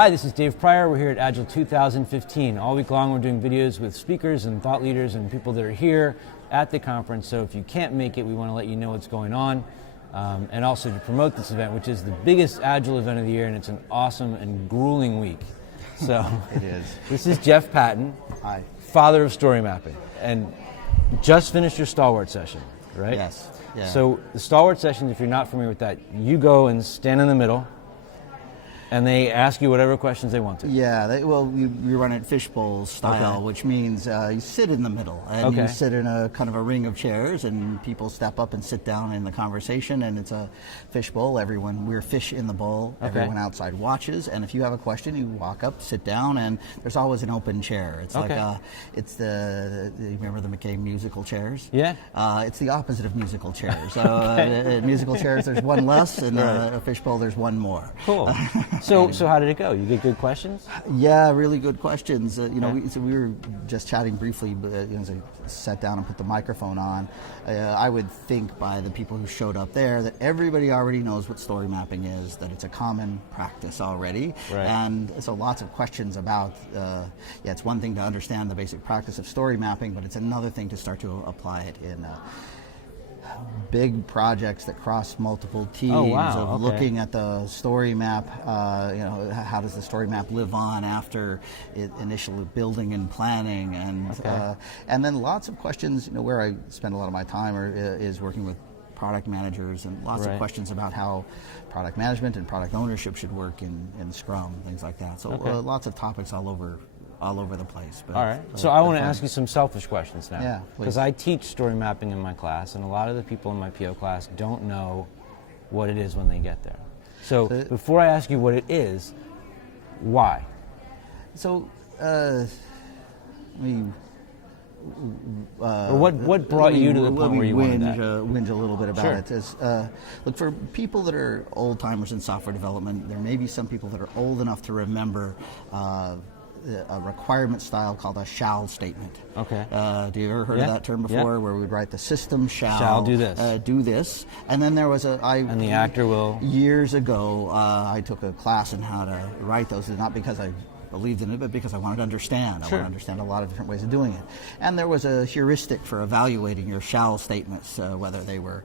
Hi, this is Dave Pryor. We're here at Agile 2015. All week long we're doing videos with speakers and thought leaders and people that are here at the conference. So if you can't make it, we want to let you know what's going on. And also to promote this event, which is the biggest Agile event of the year, and it's an awesome and grueling week. So it is. This is Jeff Patton, Hi. Father of story mapping, and just finished your Stalwarts session, right? Yes. Yeah. So the Stalwarts session, if you're not familiar with that, you go and stand in the middle, and they ask you whatever questions they want to. Yeah, we run it fishbowl style, Okay. which means you sit in the middle, and Okay. you sit in a kind of a ring of chairs, and people step up and sit down in the conversation, and it's a fishbowl. We're fish in the bowl. Okay. Everyone outside watches, and if you have a question, you walk up, sit down, and there's always an open chair. It's Okay. like you remember the McKay musical chairs? Yeah. It's the opposite of musical chairs. Okay. Musical chairs, there's one less, and Right. a fishbowl, there's one more. Cool. So how did it go? You get good questions? Yeah, really good questions. Okay. We were just chatting briefly, but as I sat down and put the microphone on, I would think by the people who showed up there that everybody already knows what story mapping is, that it's a common practice already. Right. And so lots of questions about, it's one thing to understand the basic practice of story mapping, but it's another thing to start to apply it in big projects that cross multiple teams. Oh, wow. Of Okay. looking at the story map, how does the story map live on after initial building and planning, and then lots of questions. Where I spend a lot of my time is working with product managers, and lots Right. of questions about how product management and product ownership should work in Scrum, things like that. So Okay. lots of topics all over the place. But, All right. So I want to ask you some selfish questions now. Yeah, please. Because I teach story mapping in my class, and a lot of the people in my PO class don't know what it is when they get there. So before I ask you what it is, why? So, Or what brought you to the point where you wanted that? Whinge a little bit about Sure. it. Look, for people that are old timers in software development, there may be some people that are old enough to remember a requirement style called a shall statement. Okay. Do you ever heard Yeah. of that term before? Yeah. Where we'd write the system Shall do this. do this, and then there was And the actor will. Years ago, I took a class on how to write those, not because I believed in it, but because I wanted to understand. Sure. I wanted to understand a lot of different ways of doing it. And there was a heuristic for evaluating your shall statements, whether they were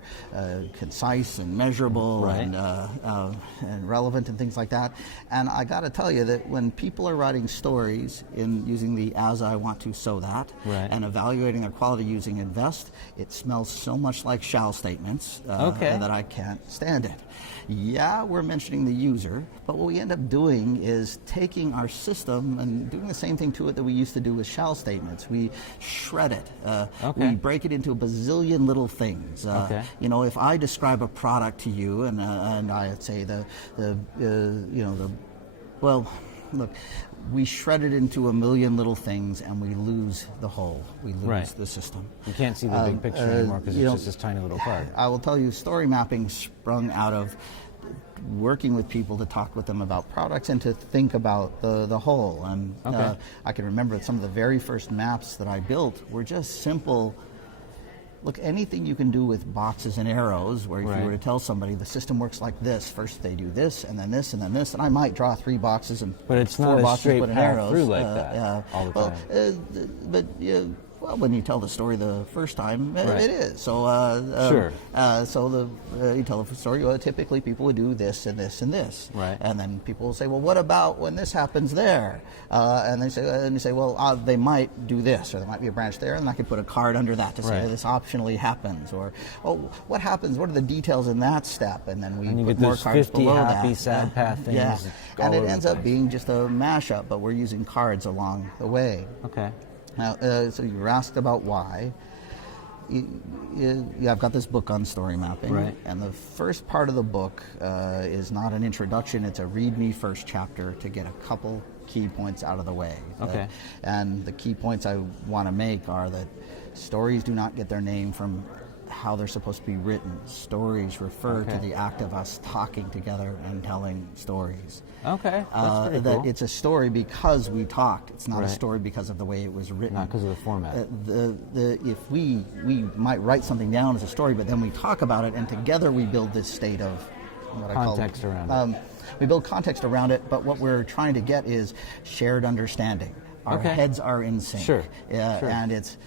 concise and measurable, Right. and relevant and things like that. And I got to tell you that when people are writing stories in using the as I want to so that, Right. and evaluating their quality using invest, it smells so much like shall statements Okay. that I can't stand it. Yeah, we're mentioning the user, but what we end up doing is taking our system and doing the same thing to it that we used to do with shall statements. We shred it. Okay. We break it into a bazillion little things. Okay. If I describe a product to you, and I say look, we shred it into a million little things, and we lose the whole. We lose Right. the system. You can't see the big picture anymore because it's just this tiny little part. I will tell you, story mapping sprung out of working with people to talk with them about products and to think about the whole. And Okay. I can remember that some of the very first maps that I built were just simple. Look, anything you can do with boxes and arrows, where if Right. you were to tell somebody the system works like this, first they do this, and then this, and then this, and I might draw 3 boxes and But it's 4 not a boxes straight with path arrows. through like that all the time. Well, when you tell the story the first time, Right. it is. So, Sure. You tell the story. Well, typically, people would do this and this and this, Right. and then people will say, "Well, what about when this happens there?" And you say, "Well, they might do this, or there might be a branch there, and I could put a card under that to say Right. this optionally happens." Or, "Oh, what happens? What are the details in that step?" And then we And you put get more those cards 50 below happy, that. sad path things Yeah, all and it over the ends up place. being just a mashup, but we're using cards along the way. Okay. Now, so you were asked about why. I've got this book on story mapping, Right. and the first part of the book is not an introduction, it's a read me first chapter to get a couple key points out of the way. Okay. And the key points I want to make are that stories do not get their name from how they're supposed to be written. Stories refer to the act of us talking together and telling stories. Okay, that's pretty That cool. it's a story because we talked. It's not a Right. story because of the way it was written. Not because of the format. If we might write something down as a story, but then we talk about it, and together we build this state of what context I call around it. We build context around it, but what we're trying to get is shared understanding. Our heads are in sync. Sure. And it's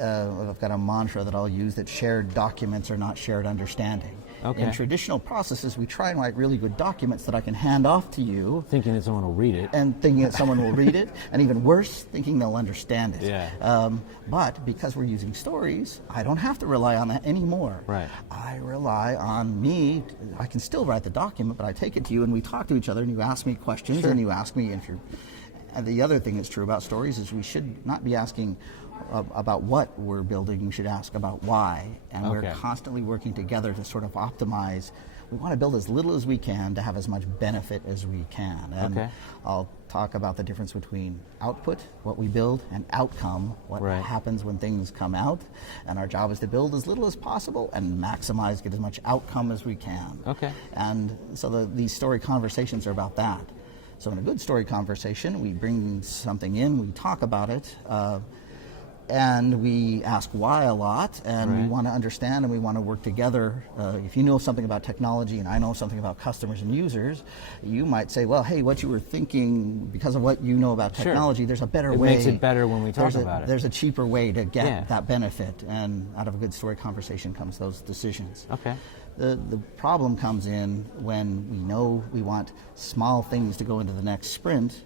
I've got a mantra that I'll use, that shared documents are not shared understanding. Okay. In traditional processes, we try and write really good documents that I can hand off to you. Thinking that someone will read it. And thinking that someone will read it, and even worse, thinking they'll understand it. Yeah. But because we're using stories, I don't have to rely on that anymore. Right. I rely on me. I can still write the document, but I take it to you, and we talk to each other, and you ask me questions, Sure. and you ask me if you're... And the other thing that's true about stories is we should not be asking about what we're building, we should ask about why. And we're constantly working together to sort of optimize. We want to build as little as we can to have as much benefit as we can. And I'll talk about the difference between output, what we build, and outcome, what happens when things come out. And our job is to build as little as possible and maximize, get as much outcome as we can. And so these story conversations are about that. So in a good story conversation, we bring something in, we talk about it, and we ask why a lot, and we want to understand, and we want to work together. If you know something about technology and I know something about customers and users, you might say, well, hey, what you were thinking, because of what you know about technology, there's a better way. It makes it better when we talk about it. There's a cheaper way to get that benefit, and out of a good story conversation comes those decisions. The problem comes in when we know we want small things to go into the next sprint,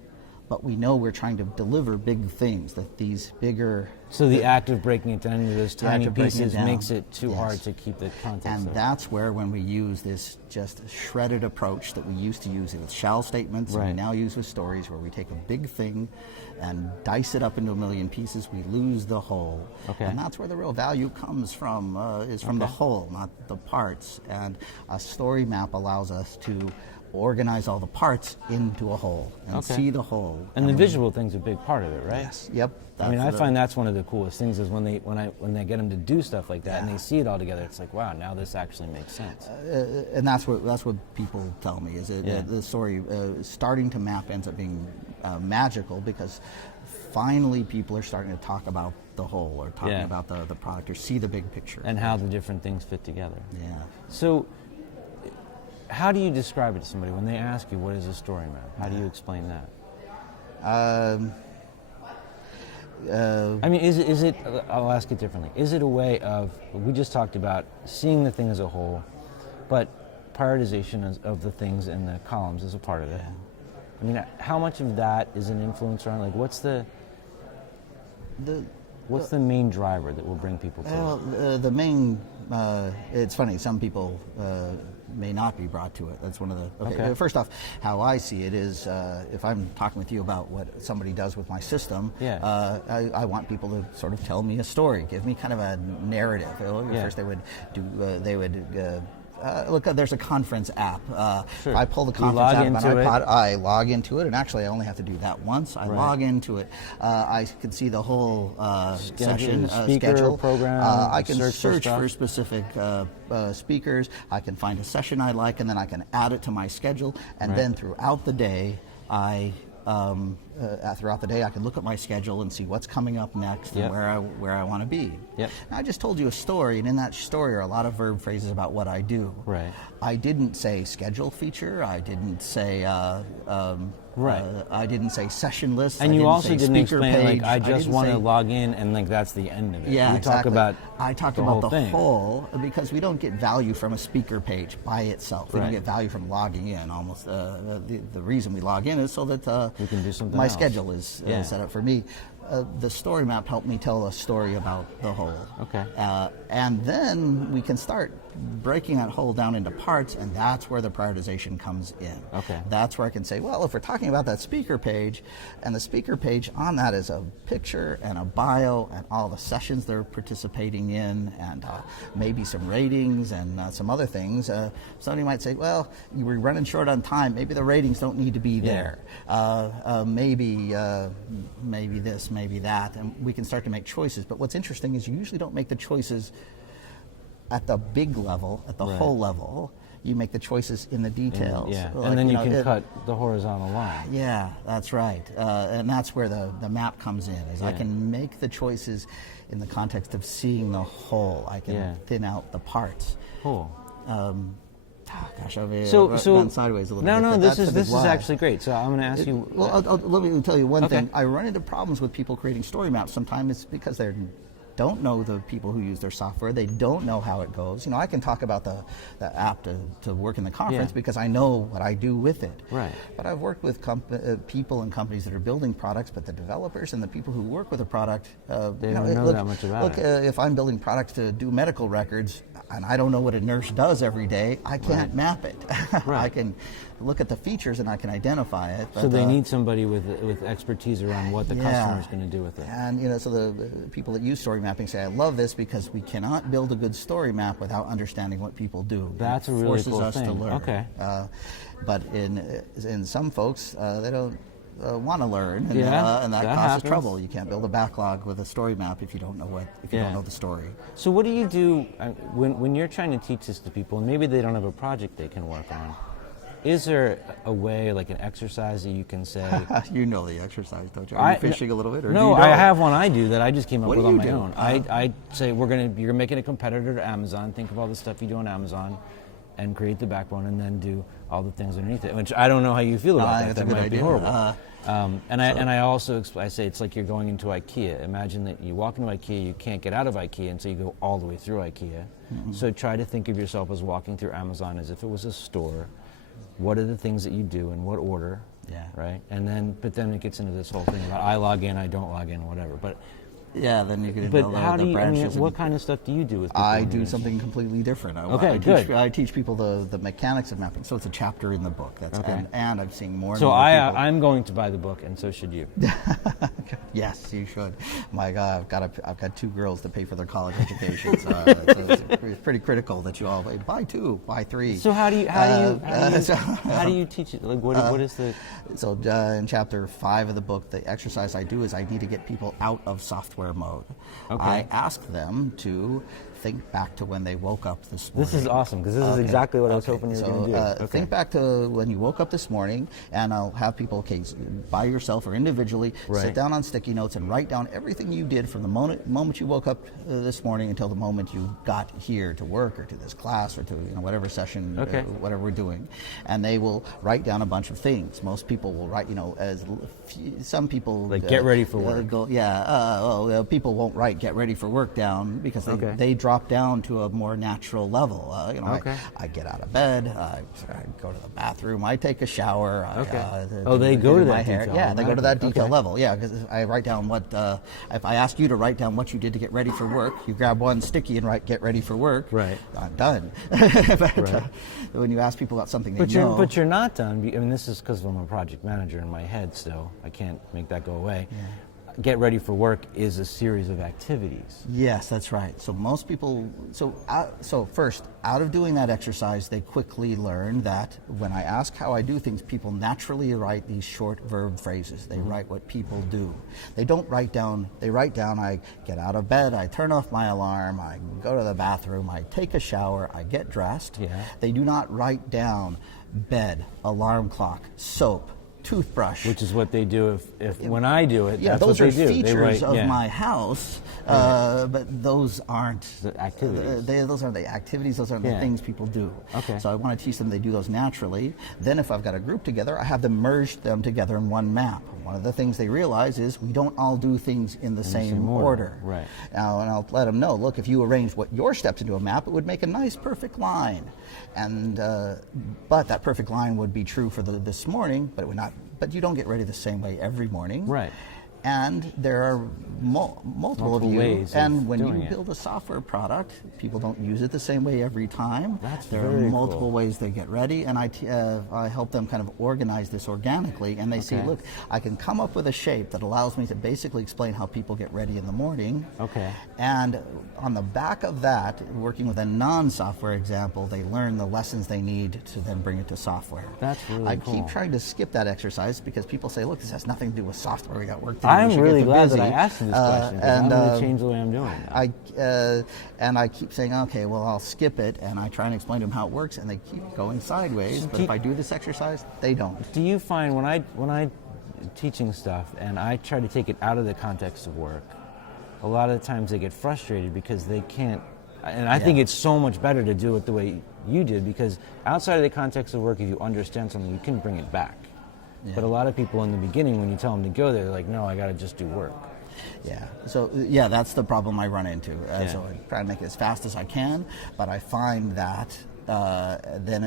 but we know we're trying to deliver big things, that these bigger... So the act of breaking it down into those tiny pieces makes it too hard to keep the context. And that's where, when we use this just shredded approach that we used to use with shall statements, and we now use with stories, where we take a big thing and dice it up into a million pieces, we lose the whole. And that's where the real value comes from, is from the whole, not the parts. And a story map allows us to organize all the parts into a whole and see the whole. And the visual thing's a big part of it, right? Yes. Yep. I mean, I find that's one of the coolest things is when they get them to do stuff like that and they see it all together. It's like, wow, now this actually makes sense. And that's what people tell me, is that the story starting to map ends up being magical, because finally people are starting to talk about the whole, or talking about the product, or see the big picture and how the different things fit together. So how do you describe it to somebody when they ask you, what is a story map? How do you explain that? I mean, is it, I'll ask it differently. Is it a way of, we just talked about seeing the thing as a whole, but prioritization of the things in the columns is a part of it. I mean, how much of that is an influence around, like, what's the main driver that will bring people to it? The main, it's funny, some people may not be brought to it. That's one of the... First off, how I see it is, if I'm talking with you about what somebody does with my system, I want people to sort of tell me a story, give me kind of a narrative. First they would do, look, there's a conference app. I pull the conference app on my iPod, I log into it, and actually I only have to do that once. I log into it. I can see the whole session schedule. Program, I can search for specific speakers. I can find a session I like, and then I can add it to my schedule. And then throughout the day, I can look at my schedule and see what's coming up next and where I want to be. Now, I just told you a story, and in that story are a lot of verb phrases about what I do. I didn't say schedule feature. I didn't say I didn't say session list. And you also didn't explain page. Like, I just want to log in, and like that's the end of it. Yeah, I talked about the whole, because we don't get value from a speaker page by itself. We don't get value from logging in. Almost the reason we log in is so that we can do something my else. Schedule is set up for me. The story map helped me tell a story about the whole. And then we can start breaking that whole down into parts, and that's where the prioritization comes in. That's where I can say, well, if we're talking about that speaker page, and the speaker page on that is a picture and a bio and all the sessions they're participating in, and maybe some ratings and some other things, somebody might say, well, you were running short on time. Maybe the ratings don't need to be there. Maybe this, maybe that, and we can start to make choices. But what's interesting is you usually don't make the choices at the big level, at the whole level. You make the choices in the details. And then you can cut the horizontal line. Yeah, that's right. And that's where the map comes in, is I can make the choices in the context of seeing the whole. I can thin out the parts. Cool. Gosh, I've gone sideways a little bit. No, this is actually great. So I'm going to ask you. Well, let me tell you one thing. I run into problems with people creating story maps. Sometimes it's because they don't know the people who use their software. They don't know how it goes. I can talk about the app to work in the conference because I know what I do with it. Right. But I've worked with people and companies that are building products, but the developers and the people who work with the product, they don't know that much about it. If I'm building products to do medical records and I don't know what a nurse does every day, I can't map it. Right. I can look at the features and I can identify it. But, so they need somebody with expertise around what the customer is going to do with it. And so the people that use story mapping say, I love this because we cannot build a good story map without understanding what people do. That's a really cool thing. Forces us to learn. Okay. But in some folks, they don't want to learn, and that causes happens. Trouble. You can't build a backlog with a story map if you don't know don't know the story. So what do you do when you're trying to teach this to people, and maybe they don't have a project they can work on? Is there a way, like an exercise that you can say? You know the exercise, don't you? Are you fishing a little bit? Or no, do you know? I have one I do that I just came up with on my own. Uh-huh. I say you're making a competitor to Amazon. Think of all the stuff you do on Amazon, and create the backbone, and then do all the things underneath it. Which I don't know how you feel about that. That might be horrible. And I also I say it's like you're going into IKEA. Imagine that you walk into IKEA, you can't get out of IKEA, and so you go all the way through IKEA. Mm-hmm. So try to think of yourself as walking through Amazon as if it was a store. What are the things that you do in what order? Yeah. Right. But then it gets into this whole thing about I log in, I don't log in, whatever. But yeah, then you get But into how the do you? branches. What kind of stuff do you do with people? I do something completely different. I teach people the mechanics of mapping. So it's a chapter in the book. And I'm seeing more. So and more people. I'm going to buy the book, and so should you. Yes, you should. My God, I've got 2 girls to pay for their college education. So it's pretty critical that you all buy 2, buy 3. So how do you teach it? Like what is the? So in chapter 5 of the book, the exercise I do is I need to get people out of software mode. Okay. I ask them to think back to when they woke up this morning. This is awesome because this is exactly what I was hoping you were going to do. Think back to when you woke up this morning, and I'll have people, by yourself or individually, sit down on sticky notes and write down everything you did from the moment you woke up this morning until the moment you got here to work or to this class or to whatever session, whatever we're doing. And they will write down a bunch of things. Most people will write, some people like get ready for work. People won't write get ready for work down because they drop down to a more natural level. I get out of bed, I go to the bathroom, I take a shower. They go to that hair. detail. Yeah, they go to that detail level. Yeah, because I write down what, if I ask you to write down what you did to get ready for work, you grab one sticky and write get ready for work. Right. I'm done. When you ask people about something they know. But you're not done. I mean, this is because I'm a project manager in my head still. I can't make that go away. Yeah. Get ready for work is a series of activities. Yes, that's right. So most people, first, out of doing that exercise, they quickly learn that when I ask how I do things, people naturally write these short verb phrases. They write what people do. They don't write down, I get out of bed, I turn off my alarm, I go to the bathroom, I take a shower, I get dressed. Yeah. They do not write down bed, alarm clock, soap, toothbrush. Which is what they do if when I do it. Yeah, that's those what are they do. features of my house, but those aren't the activities. Those aren't the activities. Those aren't the things people do. Okay. So I want to teach them they do those naturally. Then if I've got a group together, I have them merge them together in one map. One of the things they realize is we don't all do things in the same order. Right. Now, and I'll let them know, look, if you arrange what your steps into a map, it would make a nice, perfect line. And but that perfect line would be true for this morning, but it would not. But you don't get ready the same way every morning. Right. And there are multiple of you. ways and when you it. build a software product, people don't use it the same way every time. There are very multiple cool. ways they get ready, and I help them kind of organize this organically. And they see, look, I can come up with a shape that allows me to basically explain how people get ready in the morning. Okay. And on the back of that, working with a non-software example, they learn the lessons they need to then bring it to software. That's really cool. I keep trying to skip that exercise because people say, look, this has nothing to do with software. We got work to do. I'm really glad that I asked you this question. I'm going to change the way I'm doing it. And I keep saying, okay, well, I'll skip it, and I try and explain to them how it works, and they keep going sideways. But if I do this exercise, they don't. Do you find when I teaching stuff and I try to take it out of the context of work, a lot of the times they get frustrated because they can't. And I think it's so much better to do it the way you did, because outside of the context of work, if you understand something, you can bring it back. Yeah. But a lot of people in the beginning, when you tell them to go there, they're like, no, I got to just do work. Yeah. So, yeah, that's the problem I run into. So I try to make it as fast as I can, but I find that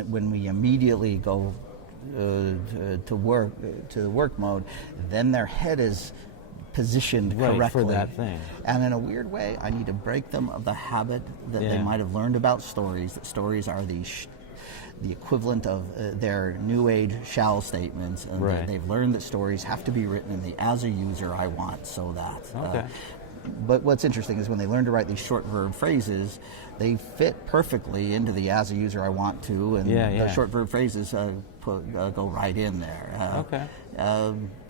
when we immediately go to the work mode, then their head is positioned correctly for that thing. And in a weird way, I need to break them of the habit that they might have learned about stories, that stories are the equivalent of their new age shall statements, and they've learned that stories have to be written in the as a user I want, so that. But what's interesting is when they learn to write these short verb phrases, they fit perfectly into the as a user I want to, and the short verb phrases go right in there.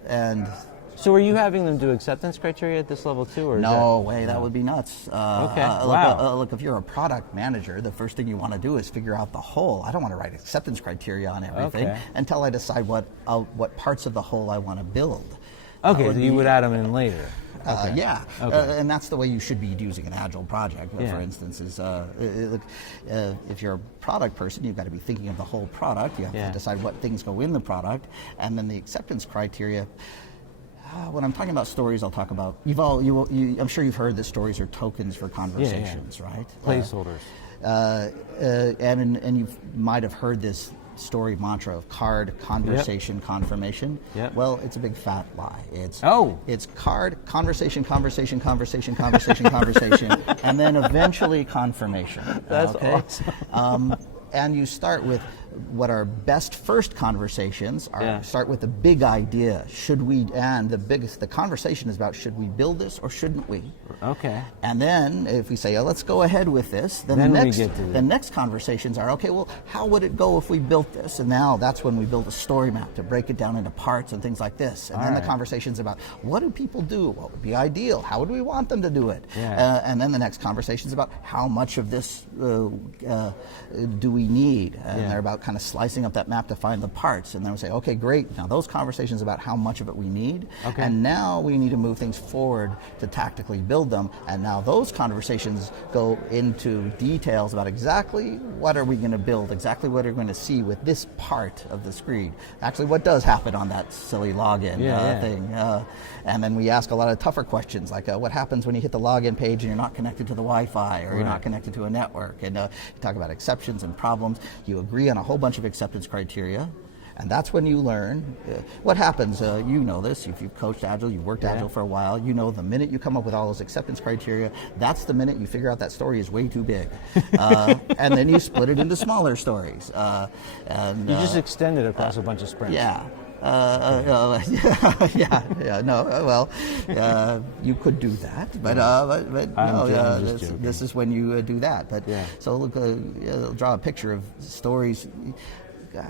And so are you having them do acceptance criteria at this level too? Or no way, that would be nuts. Wow. Look, if you're a product manager, the first thing you want to do is figure out the whole. I don't want to write acceptance criteria on everything until I decide what parts of the whole I want to build. Okay, so you would add them in later. And that's the way you should be using an Agile project, for instance, is if you're a product person, you've got to be thinking of the whole product. You have to decide what things go in the product, and then the acceptance criteria. When I'm talking about stories, I'll talk about, I'm sure you've heard that stories are tokens for conversations, right? Placeholders. And you might have heard this story mantra of card, conversation, confirmation. Well, it's a big fat lie. It's card, conversation, conversation, conversation, conversation, conversation, and then eventually confirmation. That's awesome. And you start with what our best first conversations are. Start with the big idea. The conversation is about, should we build this or shouldn't we? Okay. And then if we say, let's go ahead with this, then the next conversations are, okay, well, how would it go if we built this? And now that's when we build a story map to break it down into parts and things like this. And then the conversation's about, what do people do? What would be ideal? How would we want them to do it? And then the next conversation's about, how much of this do we need? And they're about kind of slicing up that map to find the parts, and then we say, okay, great, now those conversations about how much of it we need, and now we need to move things forward to tactically build them, and now those conversations go into details about exactly what are we going to build, exactly what are we going to see with this part of the screen, actually what does happen on that silly login thing, and then we ask a lot of tougher questions, like what happens when you hit the login page and you're not connected to the Wi-Fi, or you're not connected to a network, and you talk about exceptions and problems. You agree on a whole bunch of acceptance criteria, and that's when you learn what happens. You know this, if you've coached Agile, you've worked Agile for a while, you know the minute you come up with all those acceptance criteria, that's the minute you figure out that story is way too big. And then you split it into smaller stories. And you just extend it across a bunch of sprints. You could do that, but this is when you do that. But so look, draw a picture of stories.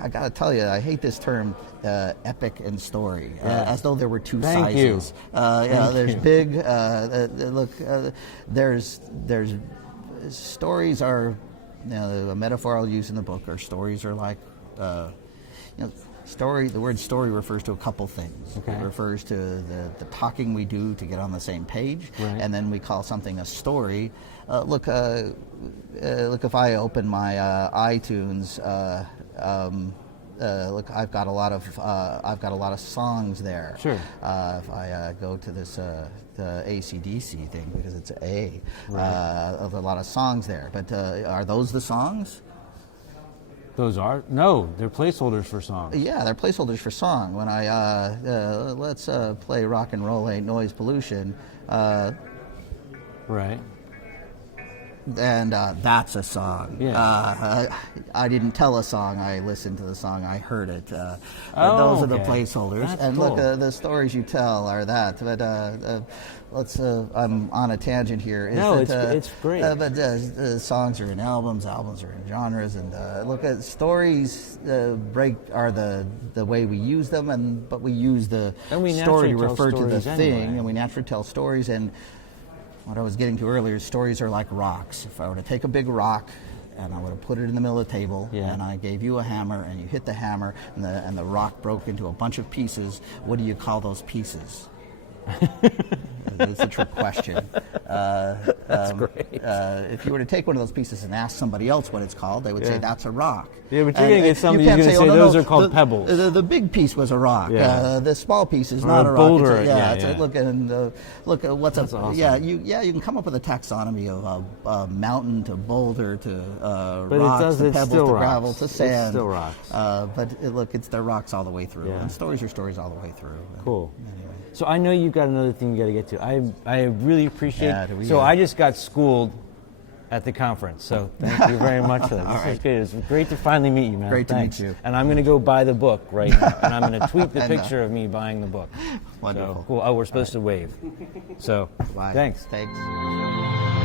I got to tell you, I hate this term, epic and story, as though there were two sizes. There's big. There's stories are, a metaphor I'll use in the book, or stories are like, story. The word story refers to a couple things. It refers to the talking we do to get on the same page, and then we call something a story. Look, if I open my iTunes. Look, I've got a lot of songs there. Sure. If I go to this the AC/DC thing, because it's of a lot of songs there. But are those the songs? Those are? No, they're placeholders for songs. Yeah, they're placeholders for song. When I let's play Rock and Roll Ain't Noise Pollution. Right. And that's a song. I didn't tell a song, I listened to the song, I heard it. Those are the placeholders. That's and cool. Look, the stories you tell are that. But I'm on a tangent here. It's great. But songs are in albums are in genres, and look, stories are the way we use them, but we use the story to refer to the thing, and we naturally tell stories. And what I was getting to earlier is stories are like rocks. If I were to take a big rock and I would have put it in the middle of the table, and I gave you a hammer, and you hit the hammer, and the rock broke into a bunch of pieces, what do you call those pieces? It's a trick question. That's great. If you were to take one of those pieces and ask somebody else what it's called, they would say that's a rock. Yeah, but you're going to get somebody who's going to say those are called pebbles. The big piece was a rock. Yeah. The small piece is Or not a a rock. boulder, It's yeah. look at what's That's up. awesome. Yeah, you can come up with a taxonomy of mountain to boulder to But rocks to it's pebbles still to rocks. gravel to sand. It's still rocks. Look, they're rocks all the way through, Yeah. and stories are stories all the way through. Cool. Anyway. So I know you've got another thing you got to get to. I really appreciate. Yeah, So I just got schooled at the conference. So thank you very much for that. All This right. is good. It's great to finally meet you, man. Great to meet Thanks. you. And I'm going to go buy the book right now, and I'm going to tweet the And, picture of me buying the book. Wonderful. So, cool. Oh, we're supposed to wave. So Bye. thanks. Thanks.